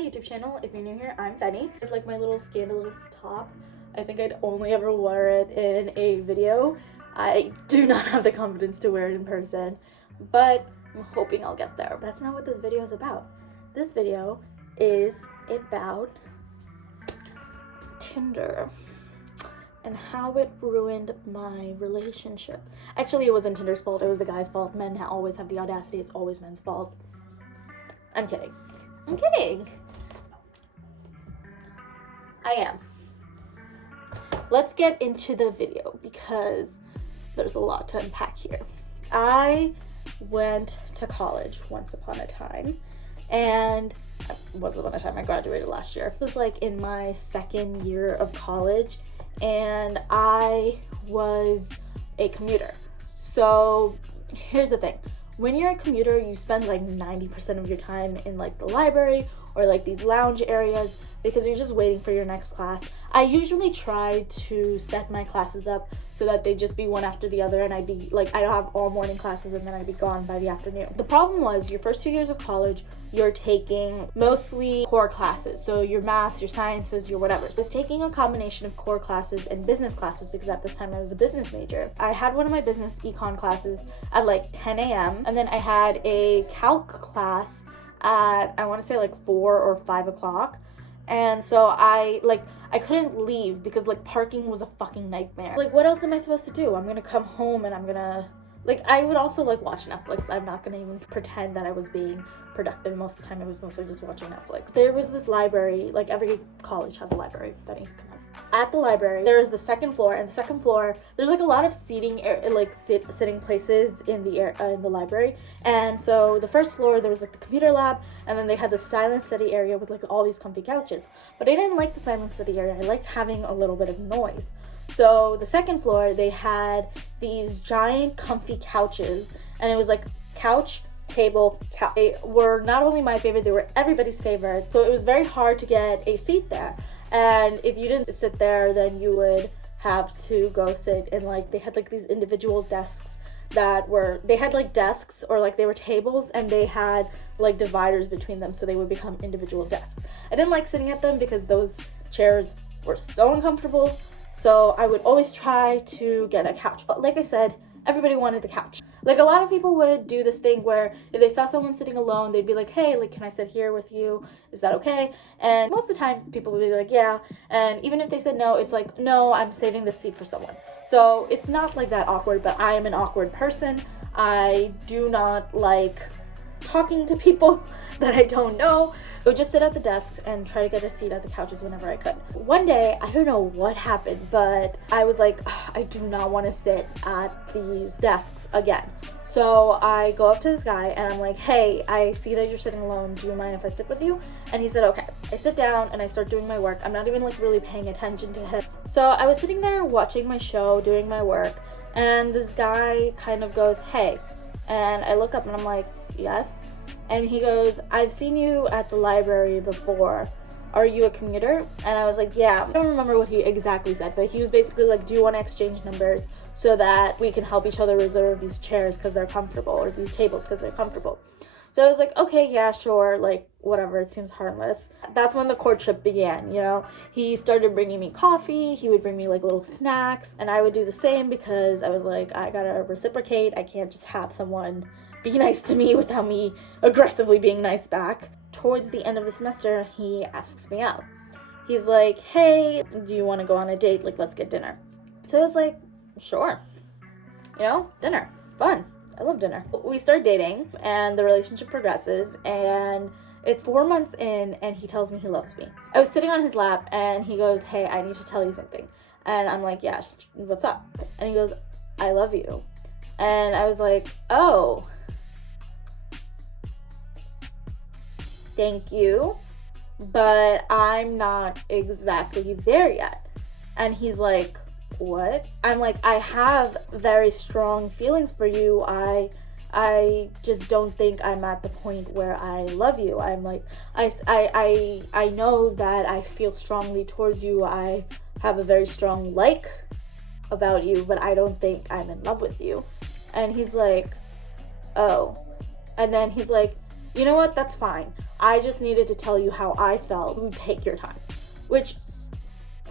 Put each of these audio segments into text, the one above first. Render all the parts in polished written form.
my YouTube channel. If you're new here, I'm Benny. It's like my little scandalous top. I think I'd only ever wear it in a video. I do not have the confidence to wear it in person, but I'm hoping I'll get there. That's not what this video is about. This video is about Tinder and how it ruined my relationship. Actually, it wasn't Tinder's fault, it was the guy's fault. Men always have the audacity, it's always men's fault. I'm kidding. I'm kidding. I am. Let's get into the video because there's a lot to unpack here. I went to college once upon a time, and I graduated last year. It was like in my second year of college, and I was a commuter. So here's the thing. When you're a commuter, you spend like 90% of your time in like the library or like these lounge areas because you're just waiting for your next class. I usually try to set my classes up so that they just be one after the other, and I'd have all morning classes and then I'd be gone by the afternoon. The problem was your first 2 years of college, you're taking mostly core classes. So your math, your sciences, your whatever. So I was taking a combination of core classes and business classes because at this time I was a business major. I had one of my business econ classes at like 10 a.m. and then I had a calc class at, I want to say like 4 or 5 o'clock. And so I couldn't leave because like parking was a fucking nightmare. Like, what else am I supposed to do? I'm gonna come home and I'm gonna, like, I would also like watch Netflix. I'm not gonna even pretend that I was being productive. Most of the time I was mostly just watching Netflix. There was this library, like every college has a library, Betty, come on. At the library, there is the second floor, and the second floor, there's like a lot of seating, sitting places in the library. And so the first floor, there was like the computer lab, and then they had the silent study area with like all these comfy couches. But I didn't like the silent study area. I liked having a little bit of noise. So the second floor, they had these giant comfy couches, and it was like couch, table, They were not only my favorite, they were everybody's favorite. So it was very hard to get a seat there. And if you didn't sit there, then you would have to go sit in like, they had like these individual desks they had like desks or like they were tables, and they had like dividers between them so they would become individual desks. I didn't like sitting at them because those chairs were so uncomfortable. So I would always try to get a couch. But like I said, everybody wanted the couch. Like, a lot of people would do this thing where if they saw someone sitting alone, they'd be like, hey, like, can I sit here with you? Is that okay? And most of the time, people would be like, yeah. And even if they said no, it's like, no, I'm saving this seat for someone. So it's not like that awkward, but I am an awkward person. I do not like talking to people that I don't know. I would just sit at the desks and try to get a seat at the couches whenever I could. One day, I don't know what happened, but I was like, I do not want to sit at these desks again. So I go up to this guy and I'm like, hey, I see that you're sitting alone. Do you mind if I sit with you? And he said, okay. I sit down and I start doing my work. I'm not even like really paying attention to him. So I was sitting there watching my show, doing my work, and this guy kind of goes, hey. And I look up and I'm like, yes. And he goes, I've seen you at the library before. Are you a commuter? And I was like, yeah. I don't remember what he exactly said, but he was basically like, do you want to exchange numbers so that we can help each other reserve these chairs because they're comfortable, or these tables because they're comfortable? So I was like, okay, yeah, sure, like, whatever, it seems harmless. That's when the courtship began, you know? He started bringing me coffee, he would bring me, like, little snacks, and I would do the same because I was like, I gotta reciprocate, I can't just have someone be nice to me without me aggressively being nice back. Towards the end of the semester, he asks me out. He's like, hey, do you want to go on a date? Like, let's get dinner. So I was like, sure. You know, dinner, fun. I love dinner. We start dating and the relationship progresses, and it's 4 months in and he tells me he loves me. I was sitting on his lap and he goes, hey, I need to tell you something. And I'm like, yeah, what's up? And he goes, I love you. And I was like, oh, thank you, but I'm not exactly there yet. And he's like, what? I'm like, I have very strong feelings for you. I just don't think I'm at the point where I love you. I'm like, I know that I feel strongly towards you. I have a very strong like about you, but I don't think I'm in love with you. And he's like, oh. And then he's like, you know what, that's fine. I just needed to tell you how I felt. You would take your time. Which,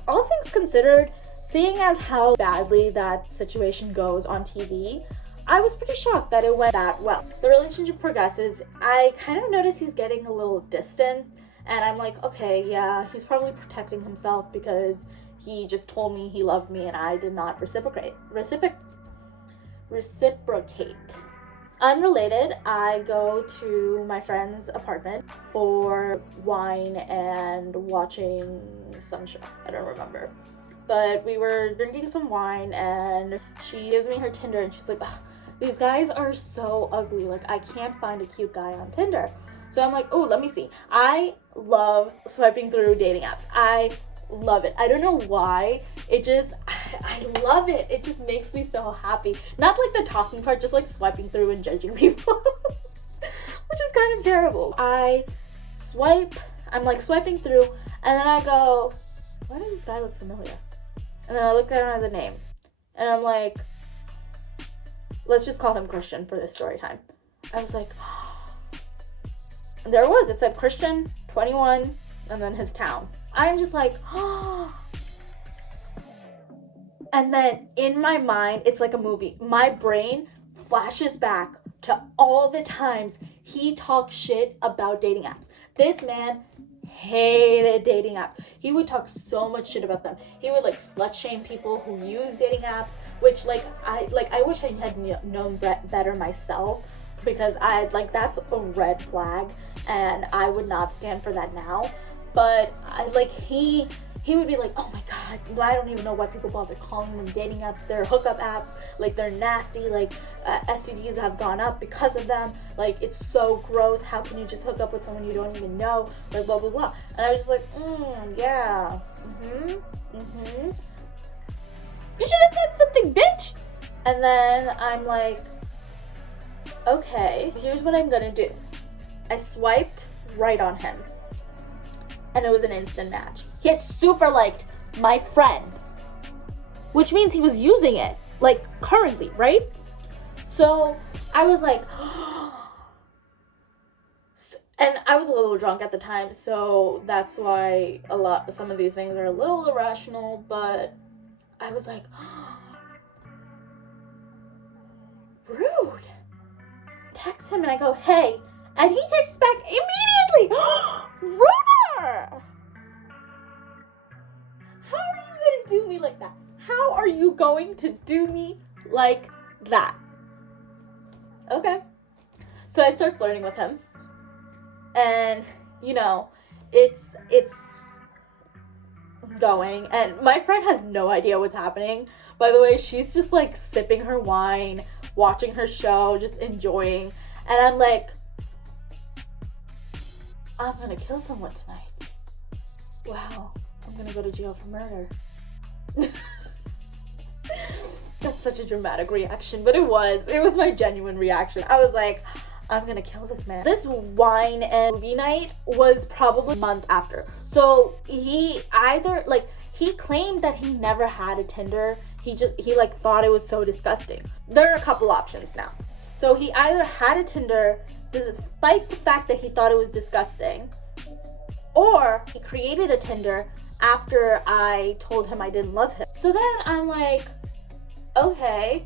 all things considered, seeing as how badly that situation goes on TV, I was pretty shocked that it went that well. The relationship progresses. I kind of notice he's getting a little distant, and I'm like, okay, yeah, he's probably protecting himself because he just told me he loved me and I did not reciprocate. Unrelated, I go to my friend's apartment for wine and watching some show. I don't remember. But we were drinking some wine and she gives me her Tinder and she's like, these guys are so ugly. Like, I can't find a cute guy on Tinder. So I'm like, oh, let me see. I love swiping through dating apps. I love it. I don't know why. I love it. It just makes me so happy. Not like the talking part, just like swiping through and judging people, which is kind of terrible. I'm like swiping through, and then I go, why does this guy look familiar? And then I look at the name, and I'm like, let's just call him Christian for this story time. I was like, and there it was. It said Christian, 21, and then his town. I'm just like, and then in my mind, it's like a movie. My brain flashes back to all the times he talked shit about dating apps. This man hated dating apps. He would talk so much shit about them. He would like slut shame people who use dating apps, which I wish I had known better myself, because that's a red flag and I would not stand for that now. But he would be like, oh my god, I don't even know why people bother calling them dating apps. They're hookup apps. Like, they're nasty. Like, STDs have gone up because of them. Like, it's so gross. How can you just hook up with someone you don't even know? Like, blah, blah, blah. And I was just like, yeah. You should have said something, bitch. And then I'm like, okay, here's what I'm gonna do. I swiped right on him. And it was an instant match. He had super liked my friend, which means he was using it, like, currently, right? So I was like, and I was a little drunk at the time, so that's why some of these things are a little irrational, but I was like, rude. Text him and I go, hey, and he texts back immediately, ruder. How are you going to do me like that? How are you going to do me like that? Okay. So I start flirting with him. And, it's going. And my friend has no idea what's happening. By the way, she's just like sipping her wine, watching her show, just enjoying. And I'm like, I'm going to kill someone tonight. Wow. I'm gonna go to jail for murder. That's such a dramatic reaction, but it was my genuine reaction. I was like, I'm gonna kill this man. This wine and movie night was probably a month after. So he claimed that he never had a Tinder. He thought it was so disgusting. There are a couple options now. So he either had a Tinder, despite the fact that he thought it was disgusting, or he created a Tinder after I told him I didn't love him. So then I'm like, okay.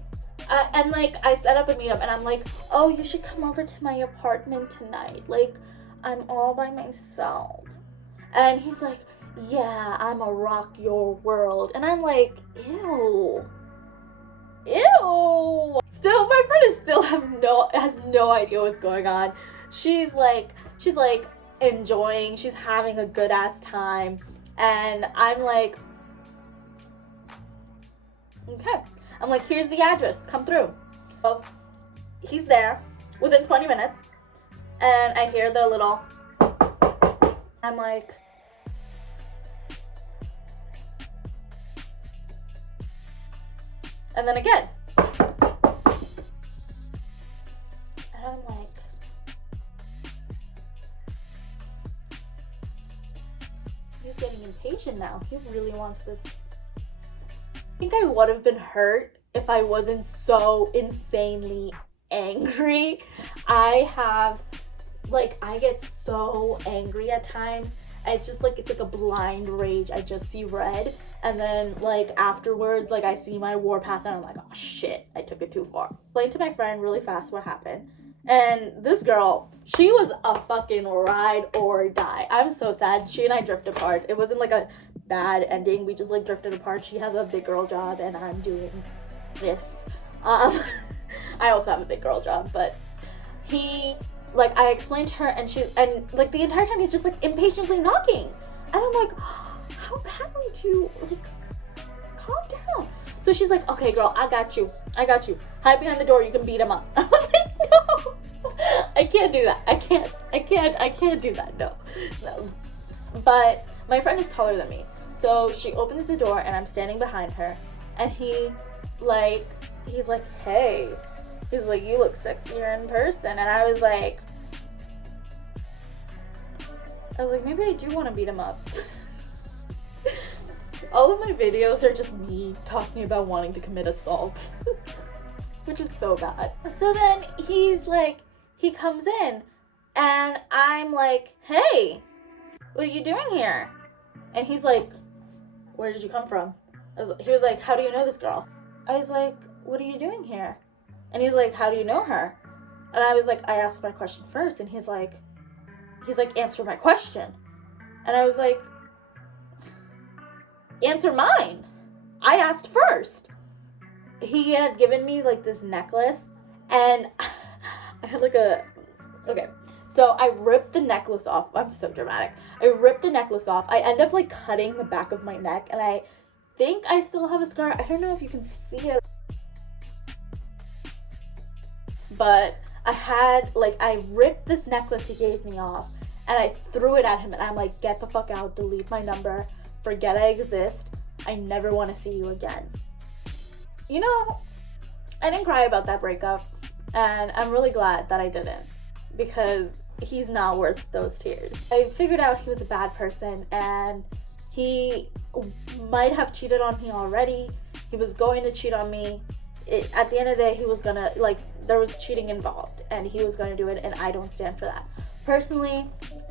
And I set up a meetup and I'm like, oh, you should come over to my apartment tonight. Like, I'm all by myself. And he's like, yeah, I'ma rock your world. And I'm like, ew. Still, my friend has no idea what's going on. She's like enjoying, she's having a good ass time. And I'm like, okay. I'm like, here's the address, come through. Well, he's there within 20 minutes. And I hear the little, I'm like, and then again. And I'm like, he's getting impatient now. He really wants this. I think I would have been hurt if I wasn't so insanely angry. I have like, I get so angry at times. It's just like, it's like a blind rage. I just see red, and then like afterwards, like I see my warpath and I'm like, oh shit, I took it too far. Explained to my friend really fast what happened. And this girl, she was a fucking ride or die. I'm so sad. She and I drifted apart. It wasn't like a bad ending. We just like drifted apart. She has a big girl job and I'm doing this. I also have a big girl job, but like, I explained to her, and like, the entire time he's just, like, impatiently knocking. And I'm like, oh, how badly do you, like, calm down. So she's like, okay, girl, I got you. Hide behind the door, you can beat him up. I was like, no, I can't do that. I can't do that, no. But my friend is taller than me. So she opens the door, and I'm standing behind her, and he's like, hey. He's like, you look sexier in person. And I was like, maybe I do want to beat him up. All of my videos are just me talking about wanting to commit assault, which is so bad. So then he's like, he comes in, and I'm like, hey, what are you doing here? And he's like, where did you come from? He was like, how do you know this girl? I was like, what are you doing here? And he's like, how do you know her? And I was like, I asked my question first. And he's like, answer my question. And I was like, answer mine. I asked first. He had given me like this necklace, and I had like okay. So I ripped the necklace off. I'm so dramatic. I ripped the necklace off. I end up like cutting the back of my neck, and I think I still have a scar. I don't know if you can see it. But I ripped this necklace he gave me off, and I threw it at him, and I'm like, get the fuck out, delete my number, forget I exist, I never want to see you again. You know, I didn't cry about that breakup, and I'm really glad that I didn't, because he's not worth those tears. I figured out he was a bad person, and he might have cheated on me already. He was going to cheat on me. At the end of the day, he was gonna, like, there was cheating involved, and he was gonna do it, and I don't stand for that. Personally,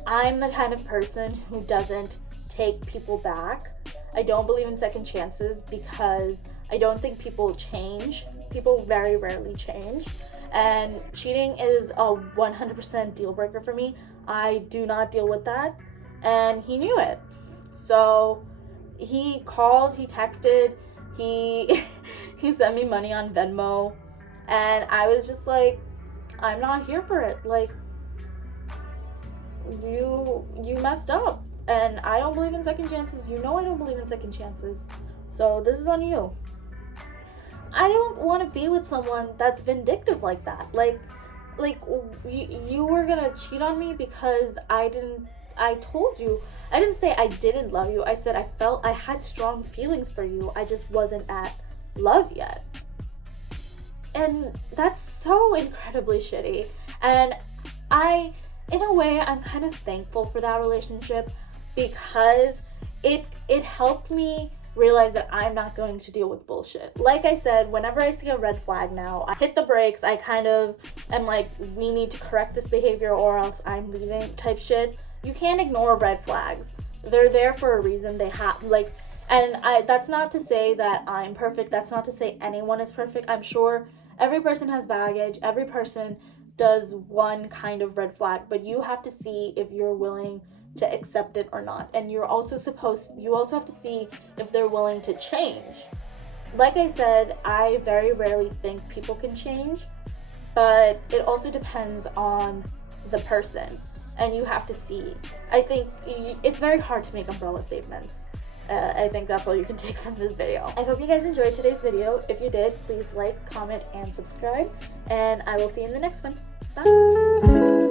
I'm the kind of person who doesn't take people back. I don't believe in second chances because I don't think people change. People very rarely change, and cheating is a 100% deal breaker for me. I do not deal with that, and he knew it. So he called, he texted, he sent me money on Venmo, and I was just like, I'm not here for it. Like, you messed up, and I don't believe in second chances. You know I don't believe in second chances, so this is on you. I don't want to be with someone that's vindictive like that. Like you were gonna cheat on me because I told you. I didn't say I didn't love you. I said I felt I had strong feelings for you. I just wasn't at love yet. And that's so incredibly shitty. And in a way, I'm kind of thankful for that relationship because it helped me realize that I'm not going to deal with bullshit. Like I said, whenever I see a red flag now, I hit the brakes. I kind of am like, we need to correct this behavior or else I'm leaving type shit. You can't ignore red flags. They're there for a reason. They have, like, and that's not to say that I'm perfect. That's not to say anyone is perfect. I'm sure every person has baggage. Every person does one kind of red flag, but you have to see if you're willing to accept it or not. And you also have to see if they're willing to change. Like I said, I very rarely think people can change, but it also depends on the person, and you have to see. I think it's very hard to make umbrella statements. I think that's all you can take from this video. I hope you guys enjoyed today's video. If you did, please like, comment, and subscribe, and I will see you in the next one. Bye!